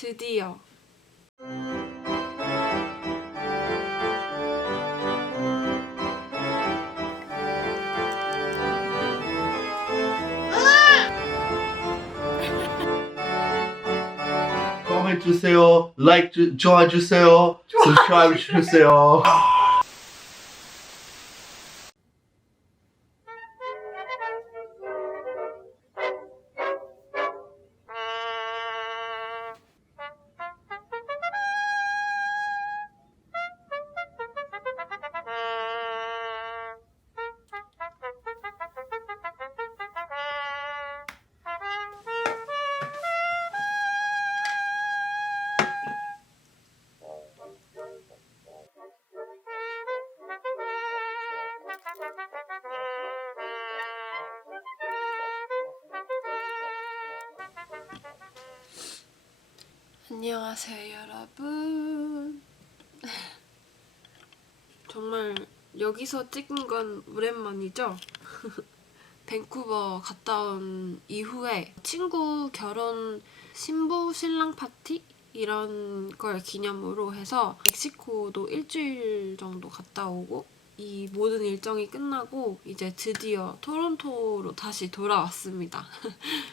드디어 코멘트 주세요. 라이크 좋아해 주세요. subscribe 주세요. 안녕하세요 여러분. 정말 여기서 찍은 건 오랜만이죠? 밴쿠버 갔다 온 이후에 친구 결혼 신부 신랑 파티? 이런 걸 기념으로 해서 멕시코도 일주일 정도 갔다 오고 이 모든 일정이 끝나고 이제 드디어 토론토로 다시 돌아왔습니다.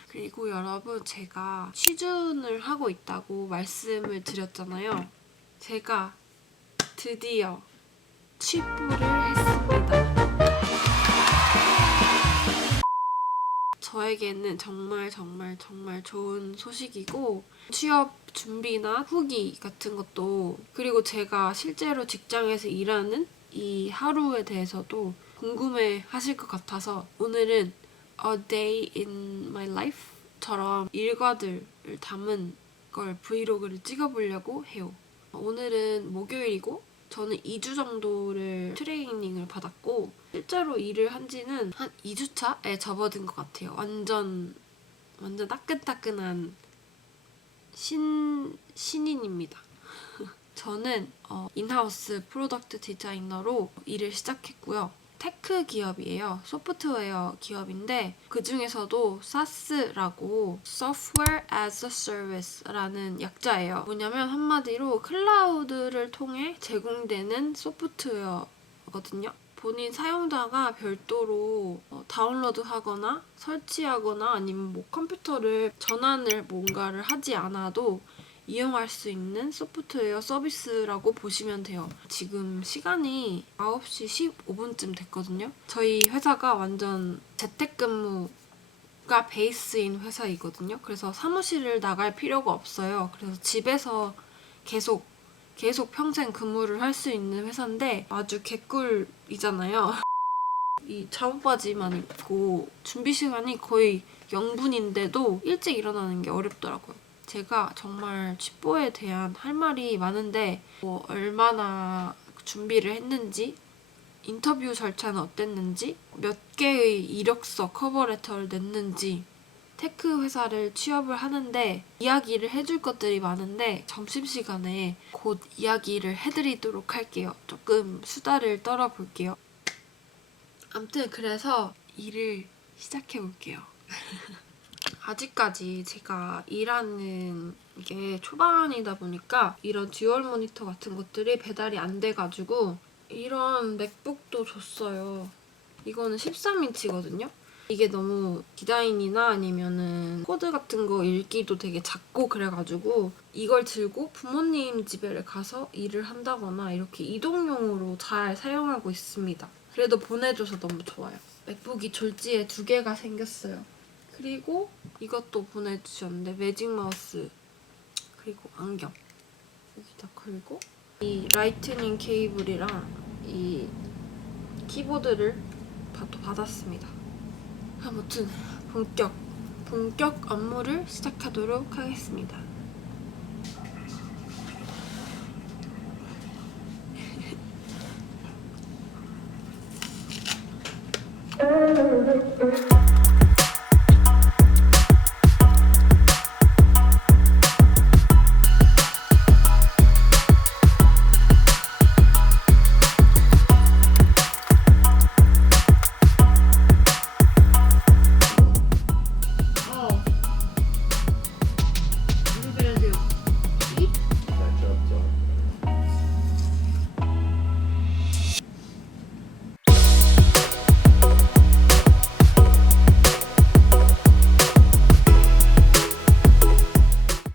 그리고 여러분, 제가 취준을 하고 있다고 말씀을 드렸잖아요. 제가 드디어 취부를 했습니다. 저에게는 정말 좋은 소식이고, 취업 준비나 후기 같은 것도, 그리고 제가 실제로 직장에서 일하는 이 하루에 대해서도 궁금해 하실 것 같아서 오늘은 A Day in My Life처럼 일과들을 담은 걸 브이로그를 찍어보려고 해요. 오늘은 목요일이고 저는 2주 정도를 트레이닝을 받았고 실제로 일을 한 지는 한 2주차에 접어든 것 같아요. 완전 따끈따끈한 신인입니다. 저는 인하우스 프로덕트 디자이너로 일을 시작했고요. 테크 기업이에요. 소프트웨어 기업인데 그 중에서도 SaaS라고 Software as a Service라는 약자예요. 뭐냐면 한마디로 클라우드를 통해 제공되는 소프트웨어거든요. 본인 사용자가 별도로 다운로드하거나 설치하거나 아니면 뭐 컴퓨터를 전환을 뭔가를 하지 않아도 이용할 수 있는 소프트웨어 서비스라고 보시면 돼요. 지금 시간이 9시 15분쯤 됐거든요. 저희 회사가 완전 재택근무가 베이스인 회사이거든요. 그래서 사무실을 나갈 필요가 없어요. 그래서 집에서 계속 평생 근무를 할 수 있는 회사인데 아주 개꿀이잖아요. 이 잠옷바지만 입고 준비 시간이 거의 0분인데도 일찍 일어나는 게 어렵더라고요. 제가 정말 취뽀에 대한 할 말이 많은데 얼마나 준비를 했는지, 인터뷰 절차는 어땠는지, 몇 개의 이력서 커버레터를 냈는지, 테크 회사를 취업을 하는데 이야기를 해줄 것들이 많은데 점심시간에 곧 이야기를 해드리도록 할게요. 조금 수다를 떨어볼게요. 아무튼 그래서 일을 시작해볼게요. 아직까지 제가 일하는 게 초반이다 보니까 이런 듀얼 모니터 같은 것들이 배달이 안 돼가지고 이런 맥북도 줬어요. 이거는 13인치거든요. 이게 너무 디자인이나 아니면은 코드 같은 거 읽기도 되게 작고 그래가지고 이걸 들고 부모님 집에 가서 일을 한다거나 이렇게 이동용으로 잘 사용하고 있습니다. 그래도 보내줘서 너무 좋아요. 맥북이 졸지에 2개가 생겼어요. 그리고 이것도 보내주셨는데 매직 마우스, 그리고 안경 여기다 걸고 이 라이트닝 케이블이랑 이 키보드를 또 받았습니다. 아무튼 본격 업무를 시작하도록 하겠습니다.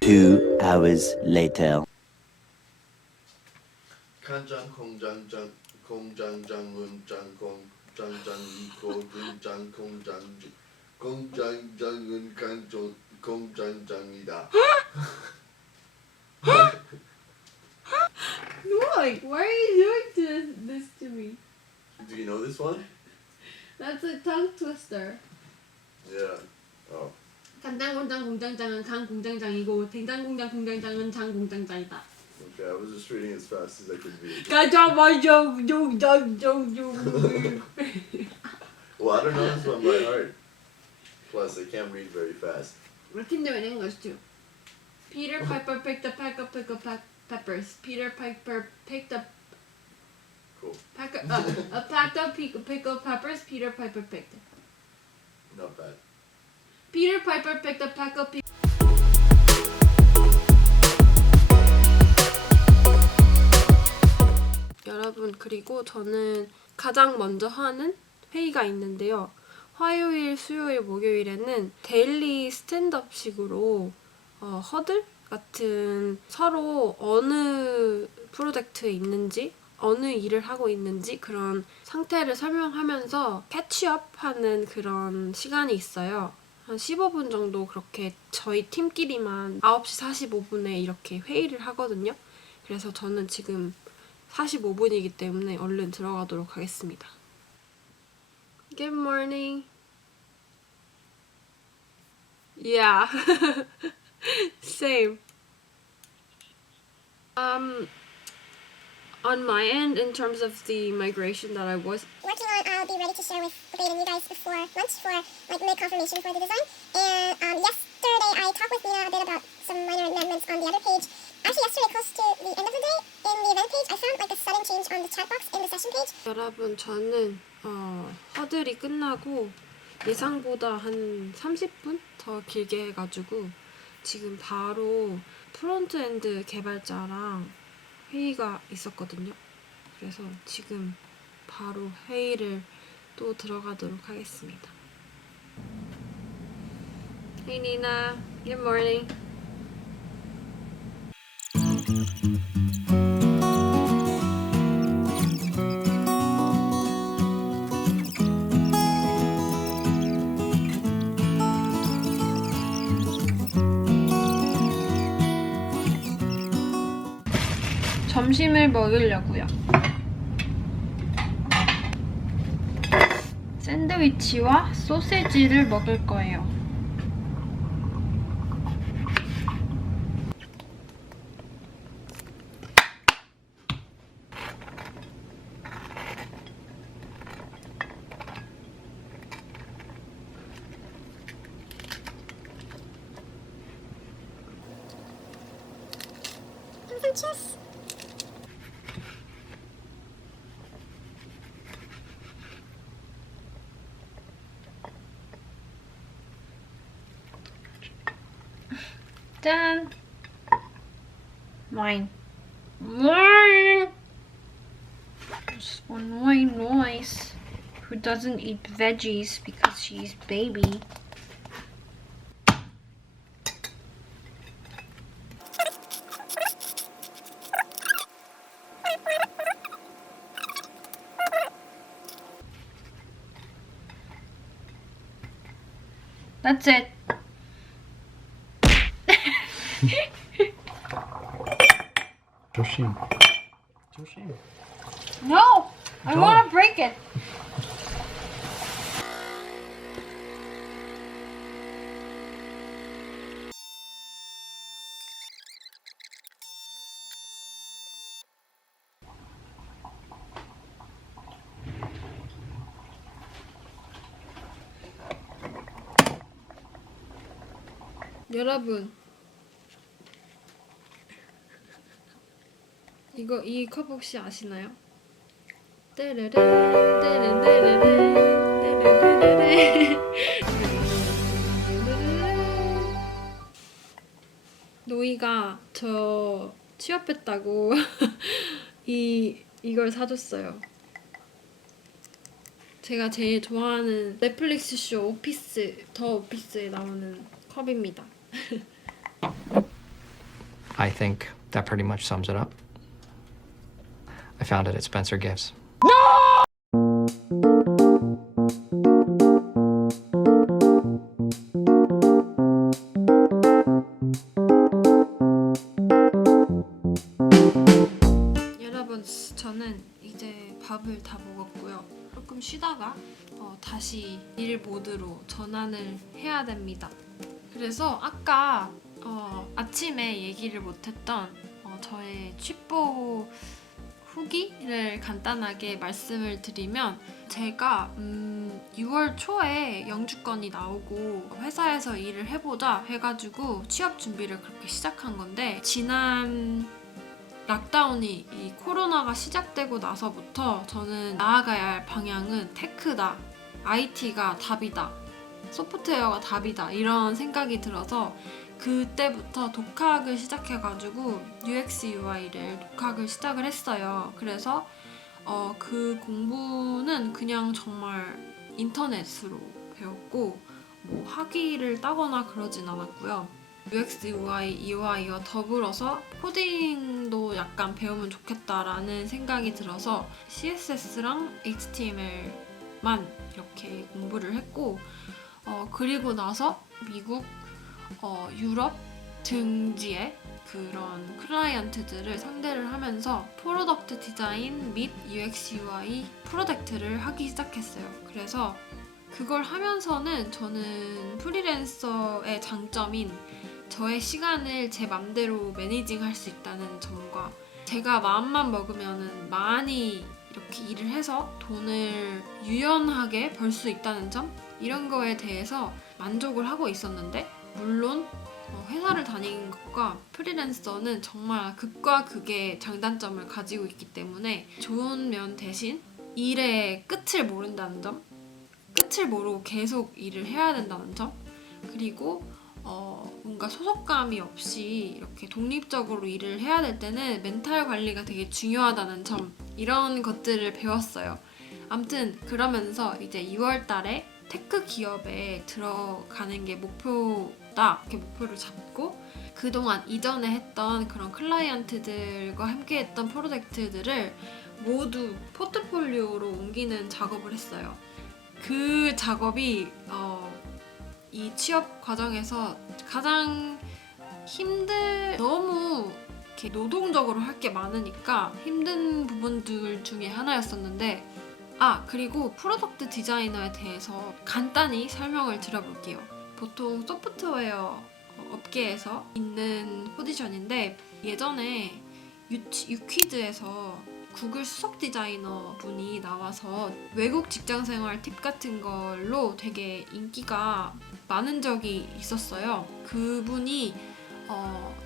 2 hours later. 간장 공장장 공장장은 장공장장 공장 공장장은 간장 공장장이다. Look, why are you doing this to me? Do you know this one? That's a tongue twister. Yeah. Oh. 간장 공장 공장장은 간 공장장이고 된장 공장 공장장은 장 공장장이다. Okay, I was just reading as fast as I could read. 간장 공장 공장장. Well, I don't know this one by heart. Plus, I can't read very fast. I can do it in English too. Peter Piper picked a pack of peppers. Peter Piper picked a Cool. pack of, a pack of pickled peppers. Peter Piper picked. Not bad. Peter Piper picked a pack of 여러분, 그리고 저는 가장 먼저 하는 회의가 있는데요. 화요일, 수요일, 목요일에는 데일리 스탠드업식으로 허들 같은 서로 어느 프로젝트에 있는지 어느 일을 하고 있는지 그런 상태를 설명하면서 캐치업하는 그런 시간이 있어요. 한 15분 정도 그렇게 저희 팀끼리만 9시 45분에 이렇게 회의를 하거든요. 그래서 저는 지금 45분이기 때문에 얼른 들어가도록 하겠습니다. Good morning. Yeah. Same. On my end, in terms of the migration that I was working on, I'll be ready to share with the grade and you guys before lunch for like mid-confirmation for the design. And yesterday I talked with Nina a bit about some minor amendments on the other page. Actually, yesterday, close to the end of the day, in the event page, I found like a sudden change on the chat box in the session page. 여러분, 저는 허들이 끝나고 예상보다 한 30분 더 길게 해가지고 지금 바로 프론트엔드 개발자랑 회의가 있었거든요. 그래서 지금 바로 회의를 또 들어가도록 하겠습니다. Hey Nina, good morning. 점심을 먹으려고요. 샌드위치와 소세지를 먹을 거예요. Cheers. 짠! Wine. Wine! Just one wine noise. Who doesn't eat veggies because she's baby? That's it. 조심. 조심. No! I want to break it. 여러분, 이 컵 혹시 아시나요? 떼르르 떼르르르 떼르르르 노이가 저 취업했다고 이걸 사줬어요. 제가 제일 좋아하는 넷플릭스 쇼 오피스에 나오는 컵입니다. I think that pretty much sums it up. I found it at Spencer Gifts. 여러분, 저는 이제 밥을 다 먹었고요. 조금 쉬다가 다시 일 모드로 전환을 해야 됩니다. 그래서 아까 아침에 얘기를 못했던 저의 취뽀 후기를 간단하게 말씀을 드리면, 제가 6월 초에 영주권이 나오고 회사에서 일을 해보자 해가지고 취업 준비를 그렇게 시작한 건데, 지난 락다운이 이 코로나가 시작되고 나서부터 저는 나아가야 할 방향은 테크다, IT가 답이다, 소프트웨어가 답이다, 이런 생각이 들어서 그때부터 독학을 시작해가지고 UX UI를 독학을 시작을 했어요. 그래서 그 공부는 그냥 정말 인터넷으로 배웠고 뭐 학위를 따거나 그러진 않았고요. UX UI와 더불어서 코딩도 약간 배우면 좋겠다라는 생각이 들어서 CSS랑 HTML만 이렇게 공부를 했고, 그리고 나서 미국, 유럽 등지의 그런 클라이언트들을 상대를 하면서 프로덕트 디자인 및 UX UI 프로젝트를 하기 시작했어요. 그래서 그걸 하면서는 저는 프리랜서의 장점인 저의 시간을 제 맘대로 매니징할 수 있다는 점과, 제가 마음만 먹으면 많이 이렇게 일을 해서 돈을 유연하게 벌 수 있다는 점, 이런 거에 대해서 만족을 하고 있었는데, 물론 회사를 다니는 것과 프리랜서는 정말 극과 극의 장단점을 가지고 있기 때문에 좋은 면 대신 일의 끝을 모른다는 점, 끝을 모르고 계속 일을 해야 된다는 점, 그리고 뭔가 소속감이 없이 이렇게 독립적으로 일을 해야 될 때는 멘탈 관리가 되게 중요하다는 점, 이런 것들을 배웠어요. 아무튼 그러면서 이제 6월 달에 테크 기업에 들어가는 게 목표다, 이렇게 목표를 잡고 그동안 이전에 했던 그런 클라이언트들과 함께 했던 프로젝트들을 모두 포트폴리오로 옮기는 작업을 했어요. 그 작업이 이 취업 과정에서 가장 너무 이렇게 노동적으로 할 게 많으니까 힘든 부분들 중에 하나였었는데, 그리고 프로덕트 디자이너에 대해서 간단히 설명을 드려볼게요. 보통 소프트웨어 업계에서 있는 포지션인데, 예전에 유퀴즈에서 구글 수석 디자이너 분이 나와서 외국 직장 생활 팁 같은 걸로 되게 인기가 많은 적이 있었어요. 그분이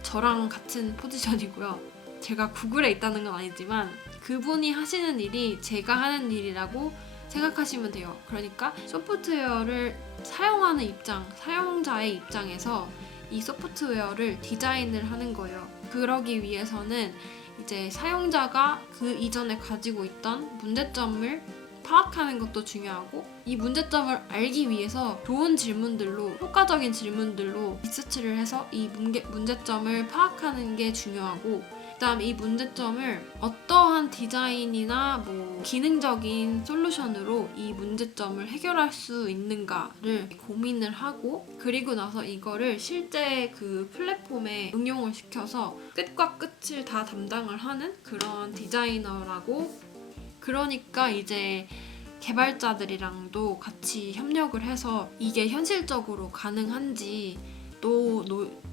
저랑 같은 포지션이고요. 제가 구글에 있다는 건 아니지만 그분이 하시는 일이 제가 하는 일이라고 생각하시면 돼요. 그러니까 소프트웨어를 사용하는 입장, 사용자의 입장에서 이 소프트웨어를 디자인을 하는 거예요. 그러기 위해서는 이제 사용자가 그 이전에 가지고 있던 문제점을 파악하는 것도 중요하고, 이 문제점을 알기 위해서 좋은 질문들로, 효과적인 질문들로 리서치를 해서 이 문제점을 파악하는 게 중요하고, 그다음 이 문제점을 어떠한 디자인이나 뭐 기능적인 솔루션으로 이 문제점을 해결할 수 있는가를 고민을 하고, 그리고 나서 이거를 실제 그 플랫폼에 응용을 시켜서 끝과 끝을 다 담당을 하는 그런 디자이너라고. 그러니까 이제 개발자들이랑도 같이 협력을 해서 이게 현실적으로 가능한지 또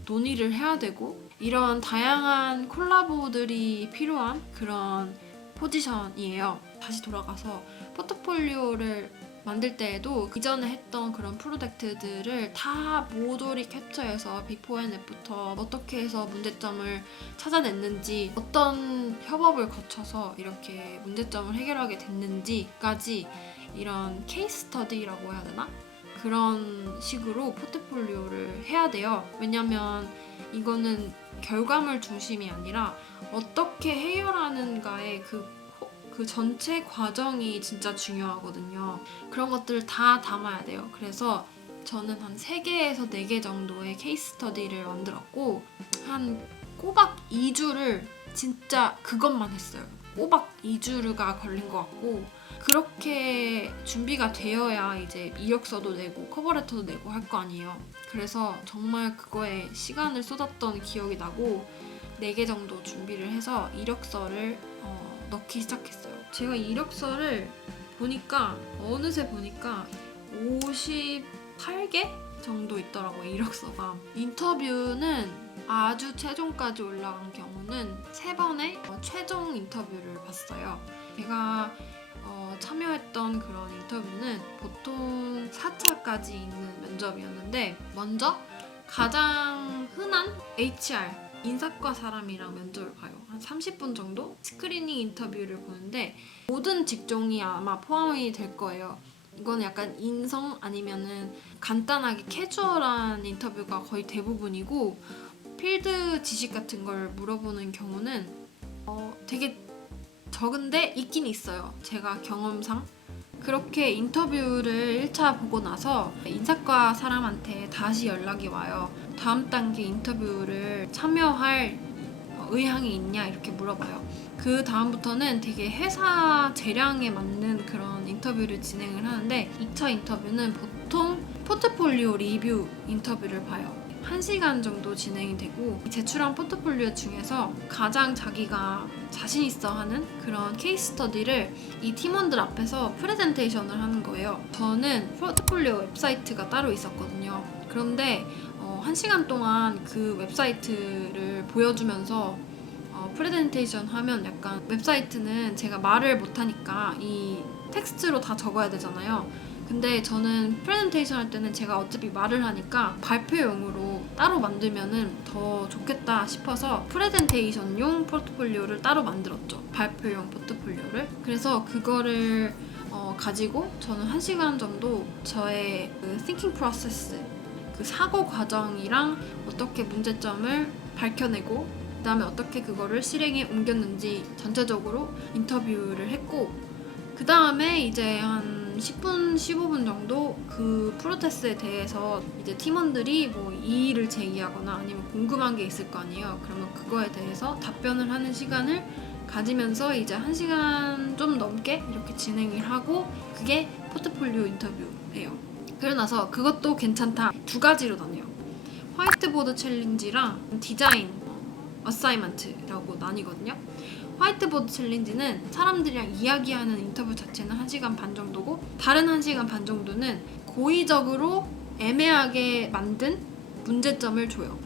논의를 해야 되고, 이런 다양한 콜라보들이 필요한 그런 포지션이에요. 다시 돌아가서 포트폴리오를 만들 때에도 이전에 했던 그런 프로젝트들을 다 모조리 캡처해서 비포 앤 애프터 어떻게 해서 문제점을 찾아냈는지, 어떤 협업을 거쳐서 이렇게 문제점을 해결하게 됐는지까지 이런 케이스 스터디라고 해야 되나? 그런 식으로 포트폴리오를 해야 돼요. 왜냐면 이거는 결과물 중심이 아니라 어떻게 해결하는가의 그 전체 과정이 진짜 중요하거든요. 그런 것들을 다 담아야 돼요. 그래서 저는 한 3개에서 4개 정도의 케이스 스터디를 만들었고, 한 꼬박 2주를 진짜 그것만 했어요. 꼬박 2주가 걸린 것 같고 그렇게 준비가 되어야 이제 이력서도 내고 커버레터도 내고 할 거 아니에요. 그래서 정말 그거에 시간을 쏟았던 기억이 나고 4개 정도 준비를 해서 이력서를 넣기 시작했어요. 제가 이력서를 보니까 어느새 보니까 58개 정도 있더라고요. 이력서가. 인터뷰는 아주 최종까지 올라간 경우는 3번의 최종 인터뷰를 봤어요. 제가 참여했던 그런 인터뷰는 보통 4차까지 있는 면접이었는데 먼저 가장 흔한 HR 인사과 사람이랑 면접을 봐요. 한 30분 정도 스크리닝 인터뷰를 보는데 모든 직종이 아마 포함이 될 거예요. 이거는 약간 인성 아니면은 간단하게 캐주얼한 인터뷰가 거의 대부분이고 필드 지식 같은 걸 물어보는 경우는 되게 적은데 있긴 있어요. 제가 경험상. 그렇게 인터뷰를 1차 보고 나서 인사과 사람한테 다시 연락이 와요. 다음 단계 인터뷰를 참여할 의향이 있냐 이렇게 물어봐요. 그 다음부터는 되게 회사 재량에 맞는 그런 인터뷰를 진행을 하는데 2차 인터뷰는 보통 포트폴리오 리뷰 인터뷰를 봐요. 1시간 정도 진행이 되고 제출한 포트폴리오 중에서 가장 자기가 자신 있어 하는 그런 케이스 스터디를 이 팀원들 앞에서 프레젠테이션을 하는 거예요. 저는 포트폴리오 웹사이트가 따로 있었거든요. 그런데 1시간 동안 그 웹사이트를 보여주면서 프레젠테이션 하면 약간 웹사이트는 제가 말을 못하니까 이 텍스트로 다 적어야 되잖아요. 근데 저는 프레젠테이션 할 때는 제가 어차피 말을 하니까 발표용으로 따로 만들면은 더 좋겠다 싶어서 프레젠테이션용 포트폴리오를 따로 만들었죠. 발표용 포트폴리오를. 그래서 그거를 가지고 저는 1시간 정도 저의 그 thinking process, 그 사고 과정이랑 어떻게 문제점을 밝혀내고 그다음에 어떻게 그거를 실행에 옮겼는지 전체적으로 인터뷰를 했고 그 다음에 이제 한 10분, 15분 정도 그 프로세스에 대해서 이제 팀원들이 뭐 이의를 제기하거나 아니면 궁금한 게 있을 거 아니에요. 그러면 그거에 대해서 답변을 하는 시간을 가지면서 이제 1시간 좀 넘게 이렇게 진행을 하고 그게 포트폴리오 인터뷰예요. 그러고 나서 그것도 괜찮다. 2가지로 나뉘어요. 화이트보드 챌린지랑 디자인 어사이먼트라고 나뉘거든요. 화이트보드 챌린지는 사람들이랑 이야기하는 인터뷰 자체는 1시간 반 정도고 다른 1시간 반 정도는 고의적으로 애매하게 만든 문제점을 줘요.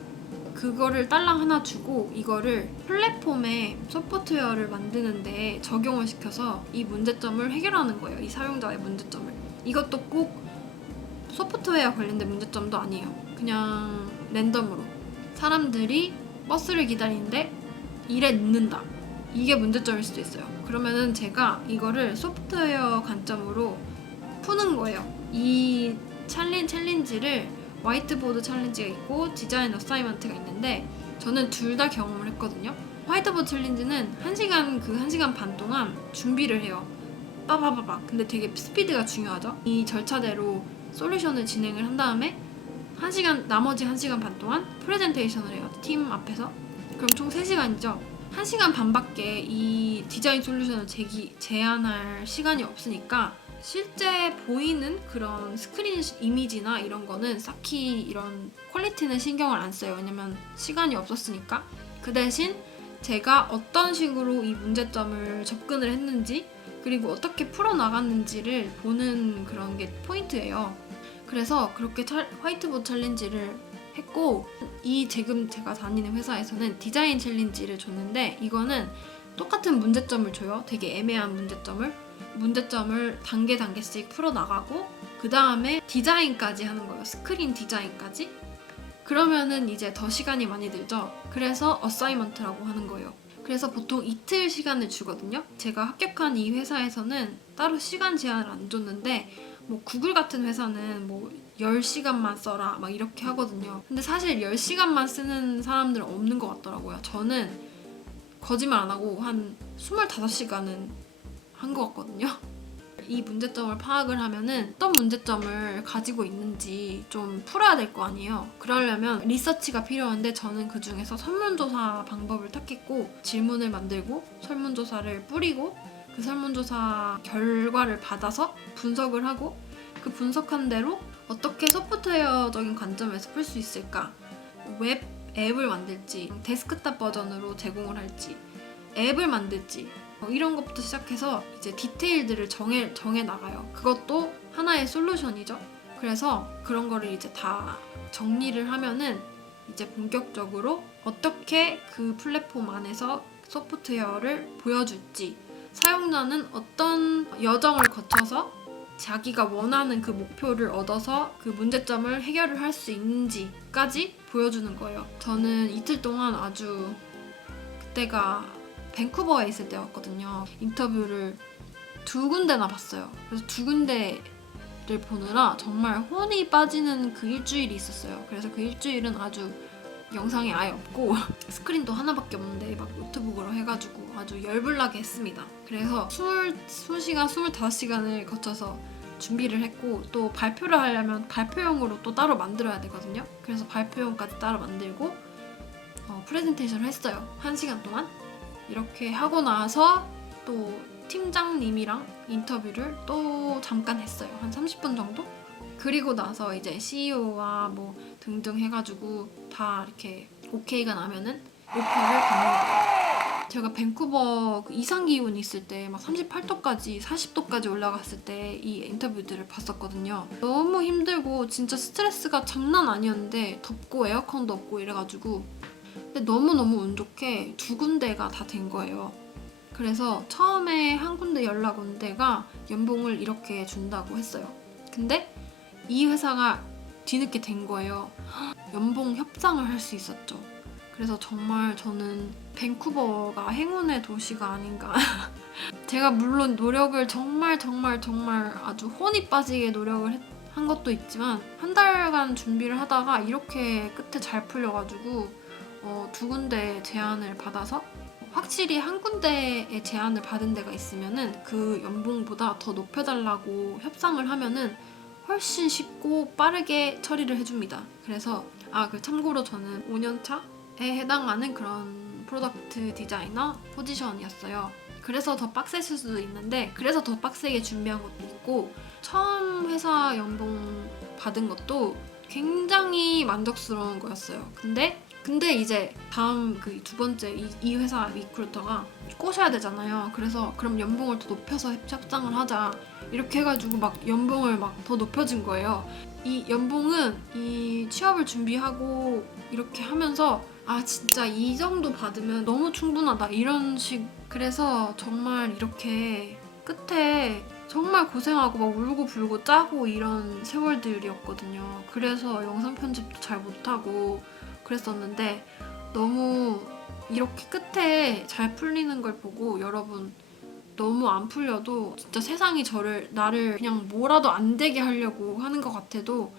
그거를 딸랑 하나 주고 이거를 플랫폼에 소프트웨어를 만드는데 적용을 시켜서 이 문제점을 해결하는 거예요. 이 사용자의 문제점을. 이것도 꼭 소프트웨어 관련된 문제점도 아니에요. 그냥 랜덤으로. 사람들이 버스를 기다리는데 일에 늦는다. 이게 문제점일 수도 있어요. 그러면은 제가 이거를 소프트웨어 관점으로 푸는 거예요. 이 챌린지를 화이트보드 챌린지가 있고 디자인 어사이먼트가 있는데 저는 둘 다 경험을 했거든요. 화이트보드 챌린지는 1시간 반 동안 준비를 해요. 빠바바바. 근데 되게 스피드가 중요하죠. 이 절차대로 솔루션을 진행을 한 다음에 나머지 1시간 반 동안 프레젠테이션을 해요. 팀 앞에서. 그럼 총 3시간이죠. 1시간 반밖에 이 디자인 솔루션을 제안할 시간이 없으니까 실제 보이는 그런 스크린 이미지나 이런 거는 딱히 이런 퀄리티는 신경을 안 써요. 왜냐면 시간이 없었으니까. 그 대신 제가 어떤 식으로 이 문제점을 접근을 했는지 그리고 어떻게 풀어나갔는지를 보는 그런 게 포인트예요. 그래서 그렇게 화이트보드 챌린지를 했고 지금 제가 다니는 회사에서는 디자인 챌린지를 줬는데 이거는 똑같은 문제점을 줘요. 되게 애매한 문제점을 단계씩 풀어나가고 그 다음에 디자인까지 하는 거예요. 스크린 디자인까지. 그러면은 이제 더 시간이 많이 들죠. 그래서 어사이먼트라고 하는 거예요. 그래서 보통 이틀 시간을 주거든요. 제가 합격한 이 회사에서는 따로 시간 제한을 안 줬는데 뭐 구글 같은 회사는 뭐 10시간만 써라 막 이렇게 하거든요. 근데 사실 10시간만 쓰는 사람들은 없는 것 같더라고요. 저는 거짓말 안 하고 한 25시간은 한 것 같거든요. 이 문제점을 파악을 하면은 어떤 문제점을 가지고 있는지 좀 풀어야 될 거 아니에요. 그러려면 리서치가 필요한데 저는 그 중에서 설문조사 방법을 택했고 질문을 만들고 설문조사를 뿌리고 그 설문조사 결과를 받아서 분석을 하고 그 분석한 대로 어떻게 소프트웨어적인 관점에서 풀 수 있을까? 웹 앱을 만들지, 데스크탑 버전으로 제공을 할지, 앱을 만들지 이런 것부터 시작해서 이제 디테일들을 정해 나가요. 그것도 하나의 솔루션이죠. 그래서 그런 거를 이제 다 정리를 하면은 이제 본격적으로 어떻게 그 플랫폼 안에서 소프트웨어를 보여줄지, 사용자는 어떤 여정을 거쳐서 자기가 원하는 그 목표를 얻어서 그 문제점을 해결을 할 수 있는지까지 보여주는 거예요. 저는 이틀 동안 아주 그때가 밴쿠버에 있을 때였거든요. 인터뷰를 2군데나 봤어요. 그래서 2군데를 보느라 정말 혼이 빠지는 그 일주일이 있었어요. 그래서 그 일주일은 아주 영상이 아예 없고 스크린도 하나밖에 없는데 막 노트북으로 해가지고 아주 열불나게 했습니다. 그래서 20시간, 25시간을 거쳐서 준비를 했고 또 발표를 하려면 발표용으로 또 따로 만들어야 되거든요. 그래서 발표용까지 따로 만들고 프레젠테이션을 했어요. 1시간 동안. 이렇게 하고 나서 또 팀장님이랑 인터뷰를 또 잠깐 했어요. 한 30분 정도? 그리고 나서 이제 CEO와 뭐 등등 해가지고 다 이렇게 오케이가 나면은 오퍼를 받는 거예요. 제가 밴쿠버 이상 기온이 있을 때 막 38도까지 40도까지 올라갔을 때 이 인터뷰들을 봤었거든요. 너무 힘들고 진짜 스트레스가 장난 아니었는데 덥고 에어컨도 없고 이래가지고 근데 너무너무 운 좋게 2군데가 다 된 거예요. 그래서 처음에 한 군데 연락 온 데가 연봉을 이렇게 준다고 했어요. 근데 이 회사가 뒤늦게 된 거예요. 연봉 협상을 할 수 있었죠. 그래서 정말 저는 밴쿠버가 행운의 도시가 아닌가. 제가 물론 노력을 정말 아주 혼이 빠지게 노력을 한 것도 있지만 한 달간 준비를 하다가 이렇게 끝에 잘 풀려가지고 2군데 제안을 받아서 확실히 한 군데의 제안을 받은 데가 있으면은 그 연봉보다 더 높여달라고 협상을 하면은 훨씬 쉽고 빠르게 처리를 해줍니다. 그래서 참고로 저는 5년차에 해당하는 그런 프로덕트 디자이너 포지션이었어요. 그래서 더 빡셌을 수도 있는데 그래서 더 빡세게 준비한 것도 있고 처음 회사 연봉 받은 것도 굉장히 만족스러운 거였어요. 근데 이제 다음 그 2번째 이 회사 리크루터가 꼬셔야 되잖아요. 그래서 그럼 연봉을 더 높여서 협상을 하자 이렇게 해가지고 막 연봉을 막 더 높여준 거예요. 이 연봉은 이 취업을 준비하고 이렇게 하면서 진짜 이 정도 받으면 너무 충분하다 이런 식. 그래서 정말 이렇게 끝에 정말 고생하고 막 울고 불고 짜고 이런 세월들이었거든요. 그래서 영상 편집도 잘 못하고 그랬었는데 너무 이렇게 끝에 잘 풀리는 걸 보고 여러분 너무 안 풀려도 진짜 세상이 나를 그냥 뭐라도 안 되게 하려고 하는 것 같아도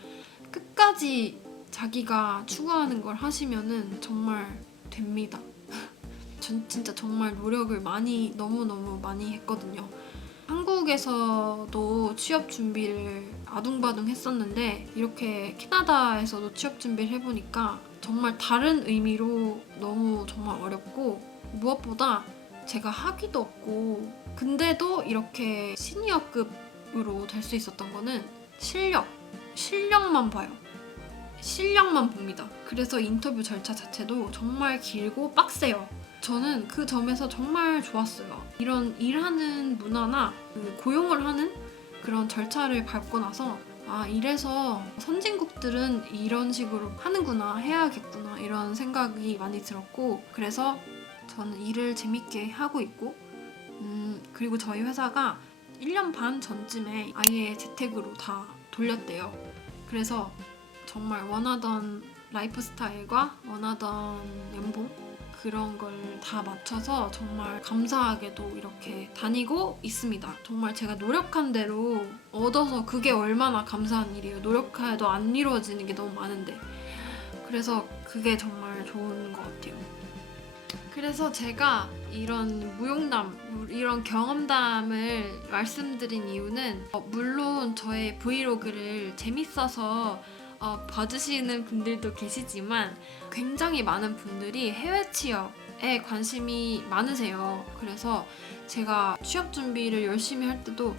끝까지 자기가 추구하는 걸 하시면은 정말 됩니다. 전 진짜 정말 노력을 너무너무 많이 했거든요. 한국에서도 취업 준비를 아둥바둥 했었는데 이렇게 캐나다에서도 취업 준비를 해보니까 정말 다른 의미로 너무 정말 어렵고 무엇보다 제가 학위도 없고 근데도 이렇게 시니어급으로 될 수 있었던 거는 실력만 봐요. 실력만 봅니다. 그래서 인터뷰 절차 자체도 정말 길고 빡세요. 저는 그 점에서 정말 좋았어요. 이런 일하는 문화나 고용을 하는 그런 절차를 밟고 나서 이래서 선진국들은 이런 식으로 하는구나, 해야겠구나 이런 생각이 많이 들었고 그래서 저는 일을 재밌게 하고 있고 그리고 저희 회사가 1년 반 전쯤에 아예 재택으로 다 돌렸대요. 그래서 정말 원하던 라이프 스타일과 원하던 연봉 그런 걸 다 맞춰서 정말 감사하게도 이렇게 다니고 있습니다. 정말 제가 노력한 대로 얻어서 그게 얼마나 감사한 일이에요. 노력해도 안 이루어지는 게 너무 많은데 그래서 그게 정말 좋은 것 같아요. 그래서 제가 이런 무용담, 이런 경험담을 말씀드린 이유는 물론 저의 브이로그를 재밌어서 봐주시는 분들도 계시지만 굉장히 많은 분들이 해외 취업에 관심이 많으세요. 그래서 제가 취업 준비를 열심히 할 때도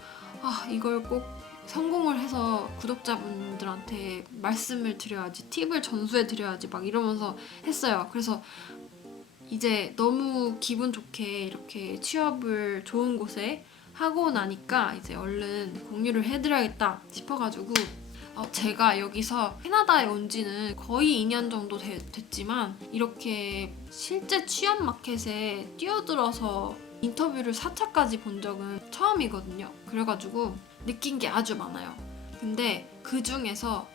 이걸 꼭 성공을 해서 구독자분들한테 말씀을 드려야지, 팁을 전수해 드려야지 막 이러면서 했어요. 그래서 이제 너무 기분 좋게 이렇게 취업을 좋은 곳에 하고 나니까 이제 얼른 공유를 해드려야겠다 싶어가지고 제가 여기서 캐나다에 온 지는 거의 2년 정도 됐지만 이렇게 실제 취업 마켓에 뛰어들어서 인터뷰를 4차까지 본 적은 처음이거든요. 그래가지고 느낀 게 아주 많아요. 근데 그 중에서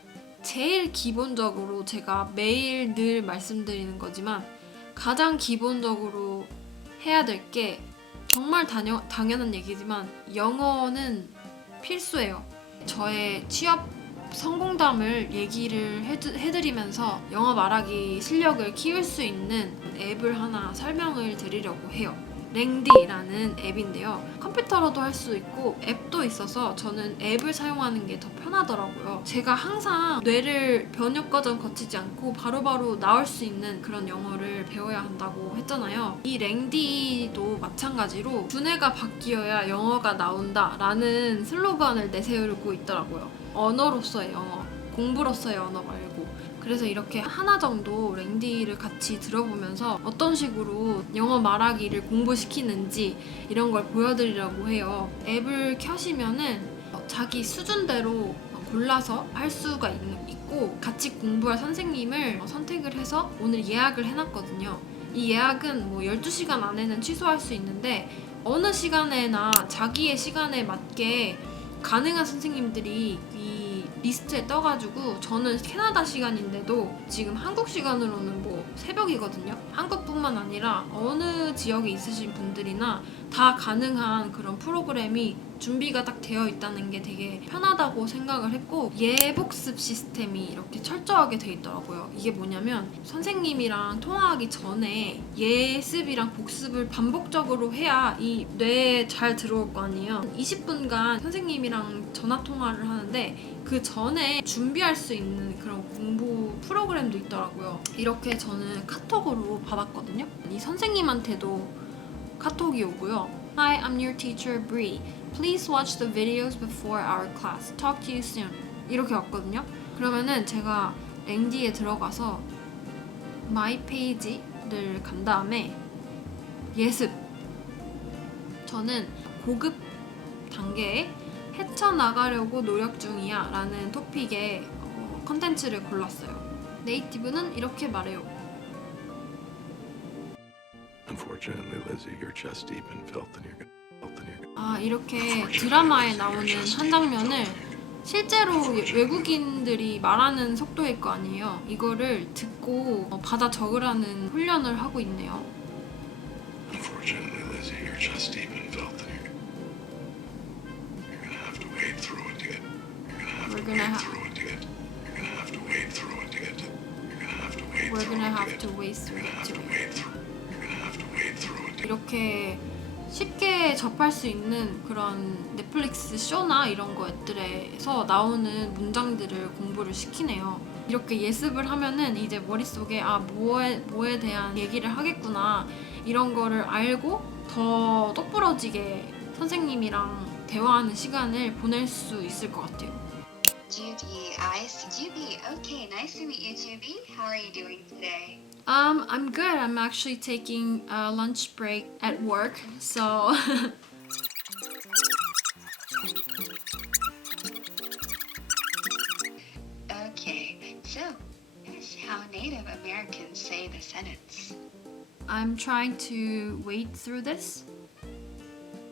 제일 기본적으로 제가 매일 늘 말씀드리는 거지만 가장 기본적으로 해야 될 게 정말 당연한 얘기지만 영어는 필수예요. 저의 취업 성공담을 얘기를 해드리면서 영어 말하기 실력을 키울 수 있는 앱을 하나 설명을 드리려고 해요. 랭디라는 앱인데요. 컴퓨터로도 할 수 있고 앱도 있어서 저는 앱을 사용하는 게 더 편하더라고요. 제가 항상 뇌를 번역 과정 거치지 않고 바로바로 나올 수 있는 그런 영어를 배워야 한다고 했잖아요. 이 랭디도 마찬가지로 두뇌가 바뀌어야 영어가 나온다 라는 슬로건을 내세우고 있더라고요. 언어로서의 영어, 공부로서의 언어 말고. 그래서 이렇게 하나 정도 랭디를 같이 들어보면서 어떤 식으로 영어 말하기를 공부시키는지 이런 걸 보여드리려고 해요. 앱을 켜시면은 자기 수준대로 골라서 할 수가 있고 같이 공부할 선생님을 선택을 해서 오늘 예약을 해놨거든요. 이 예약은 뭐 12시간 안에는 취소할 수 있는데 어느 시간에나 자기의 시간에 맞게 가능한 선생님들이 이 리스트에 떠가지고 저는 캐나다 시간인데도 지금 한국 시간으로는 뭐 새벽이거든요. 한국뿐만 아니라 어느 지역에 있으신 분들이나 다 가능한 그런 프로그램이 준비가 딱 되어 있다는 게 되게 편하다고 생각을 했고 예복습 시스템이 이렇게 철저하게 돼 있더라고요. 이게 뭐냐면 선생님이랑 통화하기 전에 예습이랑 복습을 반복적으로 해야 이 뇌에 잘 들어올 거 아니에요. 20분간 선생님이랑 전화 통화를 하는데 그 전에 준비할 수 있는 그런 공부 프로그램도 있더라고요. 이렇게 저는 카톡으로 받았거든요. 이 선생님한테도 카톡이 오고요. Hi, I'm your teacher Bree. Please watch the videos before our class. Talk to you soon. 이렇게 왔거든요. 그러면은 제가 랭디에 들어가서 마이 페이지를 간 다음에 예습. 저는 고급 단계에 헤쳐나가려고 노력 중이야 라는 토픽의 컨텐츠를 골랐어요. 네이티브는 이렇게 말해요. Unfortunately, Lizzie, you're chest deep in filth and you're 이렇게 드라마에 나오는 한 장면을 실제로 외국인들이 말하는 속도일 거 아니에요. 이거를 듣고 받아 적으라는 훈련을 하고 있네요. Unfortunately, Lizzie, you're chest deep in filth and you're gonna have to wade through it to get. You're gonna have to wade through it to get. You're gonna have to wade through it to get. You're gonna have to wade We're through gonna it have to to get. wade through You're it gonna have to to it. wade through. You're gonna have to wade through it to get. 이렇게 쉽게 접할 수 있는 그런 넷플릭스 쇼나 이런 것들에서 나오는 문장들을 공부를 시키네요. 이렇게 예습을 하면은 이제 머릿속에 뭐에 대한 얘기를 하겠구나 이런 거를 알고 더 똑부러지게 선생님이랑 대화하는 시간을 보낼 수 있을 것 같아요. Judy, Judy. Okay, nice to meet you, Judy. How are you doing today? I'm good. I'm actually taking a lunch break at work, so Okay, so that's how Native Americans say the sentence. I'm trying to wade through this.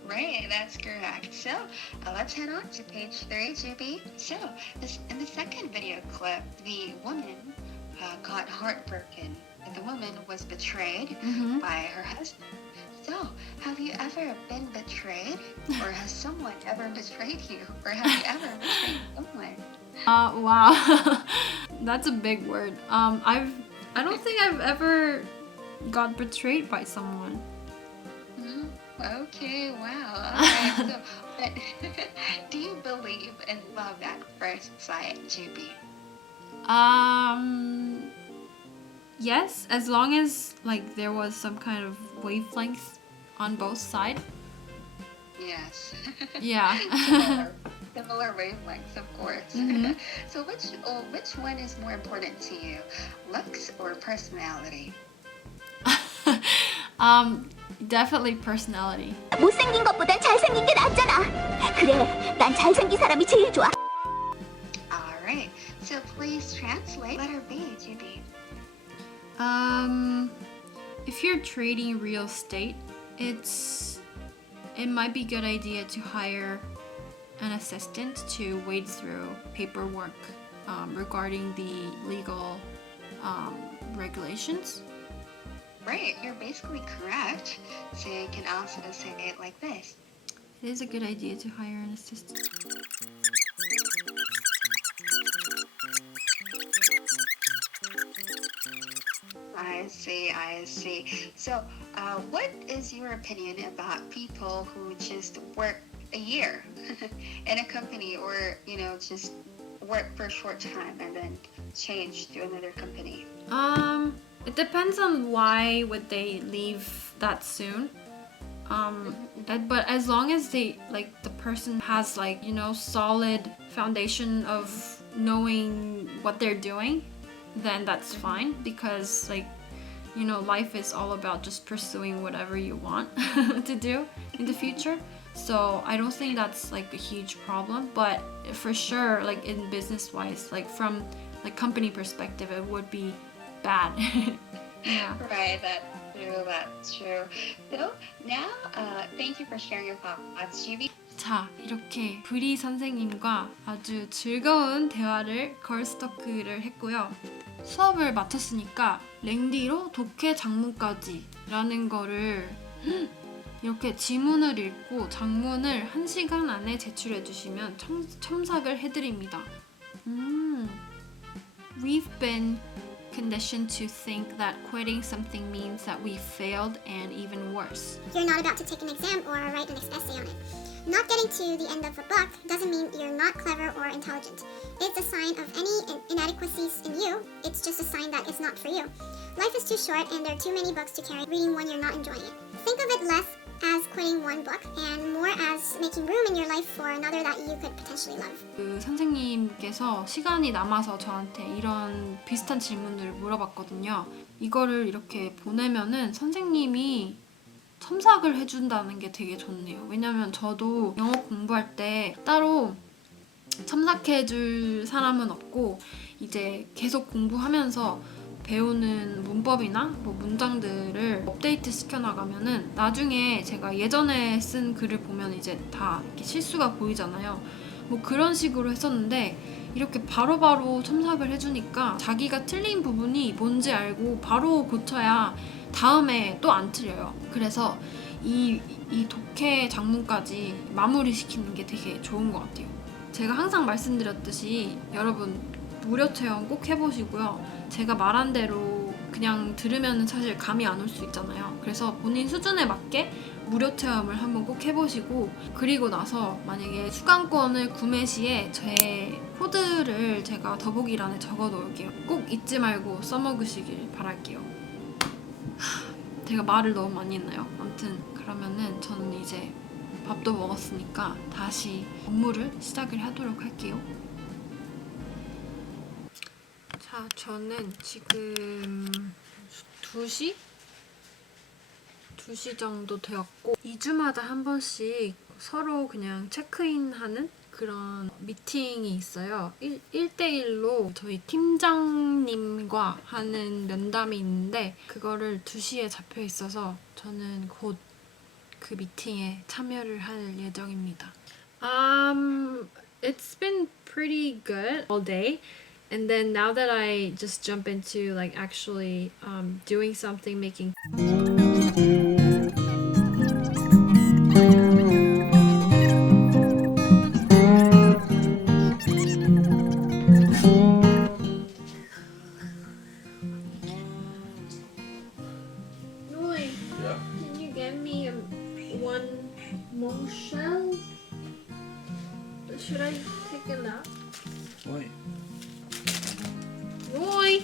Right, that's correct. So let's head on to page 3, Judy. So in the second video clip, the woman got heartbroken. The woman was betrayed by her husband. So, have you ever been betrayed? Or has someone ever betrayed you? Or have you ever betrayed someone? Wow. That's a big word. I don't think I've ever got betrayed by someone. Okay, wow. Alright, so, but do you believe in love at first sight, Juby? Yes, as long as like there was some kind of wavelength on both sides. Yes. Yeah. Similar wavelengths, of course. Mhm. So which one is more important to you, looks or personality? Definitely personality. 못생긴 것보단 잘생긴 게 낫잖아. 그래, 난 잘생긴 사람이 제일 좋아. All right. So please translate letter B, Juby. If you're trading real estate, it might be a good idea to hire an assistant to wade through paperwork regarding the legal regulations. Right, you're basically correct. So you can also say it like this. It is a good idea to hire an assistant. I see. So, what is your opinion about people who just work a year in a company, or just work for a short time and then change to another company? It depends on why would they leave that soon. But as long as the person has solid foundation of knowing what they're doing, then that's fine, because life is all about just pursuing whatever you want to do in the future. So I don't think that's a huge problem, but for sure, in business wise, from company perspective, it would be bad. Yeah. Right, that's true. So now, thank you for sharing your thoughts, Juby. 자, 이렇게 브리 선생님과 아주 즐거운 대화를 걸스토크를 했고요. 수업을 마쳤으니까 랭디로 독해 장문까지 라는 거를 이렇게 지문을 읽고 장문을 1시간 안에 제출해 주시면 첨삭을 해드립니다. We've been conditioned to think that quitting something means that we failed, and even worse. You're not about to take an exam or write an essay on it. Not getting to the end of a book doesn't mean you're not clever or intelligent. It's a sign of any inadequacies in you. It's just a sign that it's not for you. Life is too short and there are too many books to carry. Reading one, you're not enjoying it. Think of it less as quitting one book and more as making room in your life for another that you could potentially love. 그 선생님께서 시간이 남아서 저한테 이런 비슷한 질문을 물어봤거든요. 이거를 이렇게 보내면은 선생님이 첨삭을 해준다는 게 되게 좋네요. 왜냐면 저도 영어 공부할 때 따로 첨삭해줄 사람은 없고 이제 계속 공부하면서 배우는 문법이나 문장들을 업데이트 시켜나가면은 나중에 제가 예전에 쓴 글을 보면 이제 다 이렇게 실수가 보이잖아요. 그런 식으로 했었는데 이렇게 바로바로 첨삭을 해주니까 자기가 틀린 부분이 뭔지 알고 바로 고쳐야 다음에 또 안 틀려요. 그래서 이 독해 장문까지 마무리시키는 게 되게 좋은 것 같아요. 제가 항상 말씀드렸듯이 여러분 무료 체험 꼭 해보시고요. 제가 말한 대로 그냥 들으면 사실 감이 안 올 수 있잖아요. 그래서 본인 수준에 맞게 무료 체험을 한번 꼭 해보시고, 그리고 나서 만약에 수강권을 구매 시에 제 코드를 제가 더보기란에 적어 놓을게요. 꼭 잊지 말고 써먹으시길 바랄게요. 제가 말을 너무 많이 했나요? 아무튼 그러면은 저는 이제 밥도 먹었으니까 다시 업무를 시작을 하도록 할게요. 자, 저는 지금 2시? 2시 정도 되었고 2주마다 한 번씩 서로 그냥 체크인하는 그런 미팅이 있어요. 1대1로 저희 팀장님과 하는 면담이 있는데 그거를 2시에 잡혀 있어서 저는 곧 그 미팅에 참여를 할 예정입니다. It's been pretty good all day. And then now that I just jump into actually doing something, making shell. Should I take a nap? Why? Roy.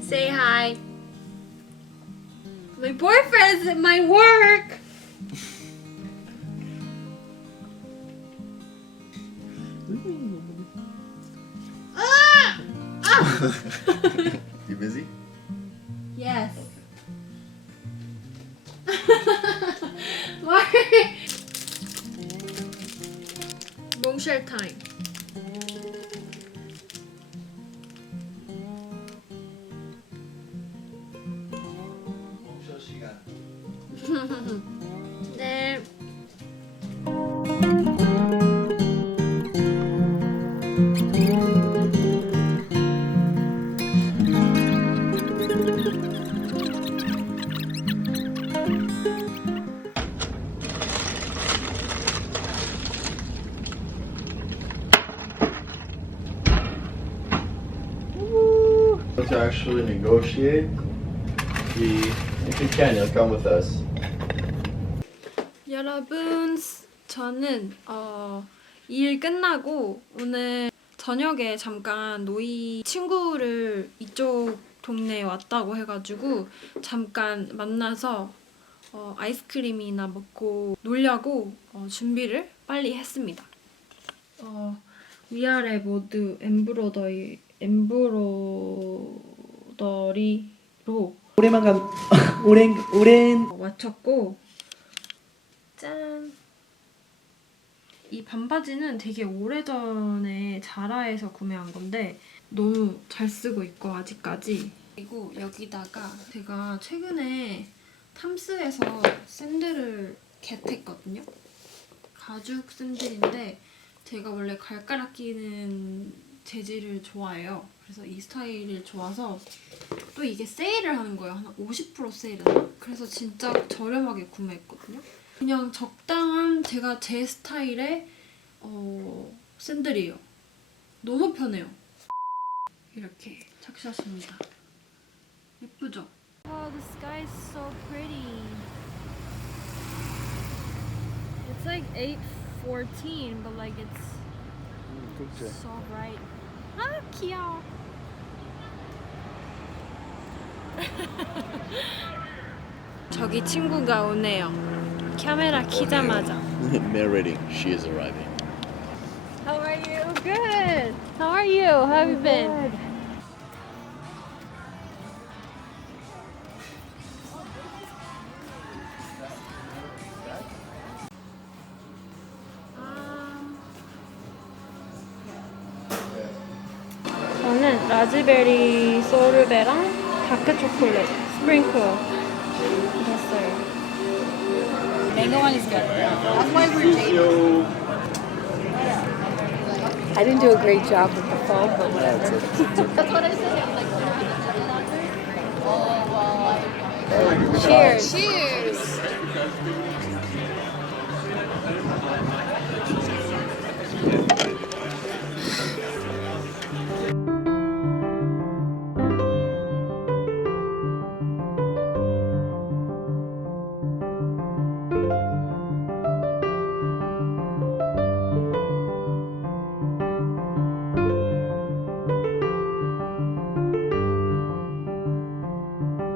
Say hi. My boyfriend is at my work. Ah! Ah! You busy? Yes. Why? 몽쉘 타임. 멈춰 시간. 네. To actually negotiate, if you can, you'll come with us. 여러분, 저는 일 끝나고 오늘 저녁에 잠깐 노이 친구를 이쪽 동네에 왔다고 해가지고 잠깐 만나서 아이스크림이나 먹고 놀려고 준비를 빨리 했습니다. 위아래 모두 엠브로더리로 오랜 맞췄고 짠! 이 반바지는 되게 오래전에 자라에서 구매한 건데 너무 잘 쓰고 있고 아직까지. 그리고 여기다가 제가 최근에 탐스에서 샌들을 겟했거든요. 가죽 샌들인데 제가 원래 갈가락 끼는 재질을 좋아해요. 그래서 이 스타일이 좋아서 또 이게 세일을 하는 거예요. 한 50% 세일하나? 그래서 진짜 저렴하게 구매했거든요. 그냥 적당한 제 스타일의 샌들이에요. 너무 편해요. 이렇게 착샷입니다. 예쁘죠? Wow, the sky is so pretty. It's like 8:14, but like it's so bright. 아, 귀여워. 저기 친구가 오네요. 카메라 켜자마자. Narrating, she is arriving. How are you? Good. How are you? How have you been? 저는 라즈베리 소르베랑 다크 초콜릿 스프링클 샀어요. Mango one is good. That's why we're dating. I didn't do a great job with the phone, but whatever. That's what I said. I was like, Cheers. Cheers.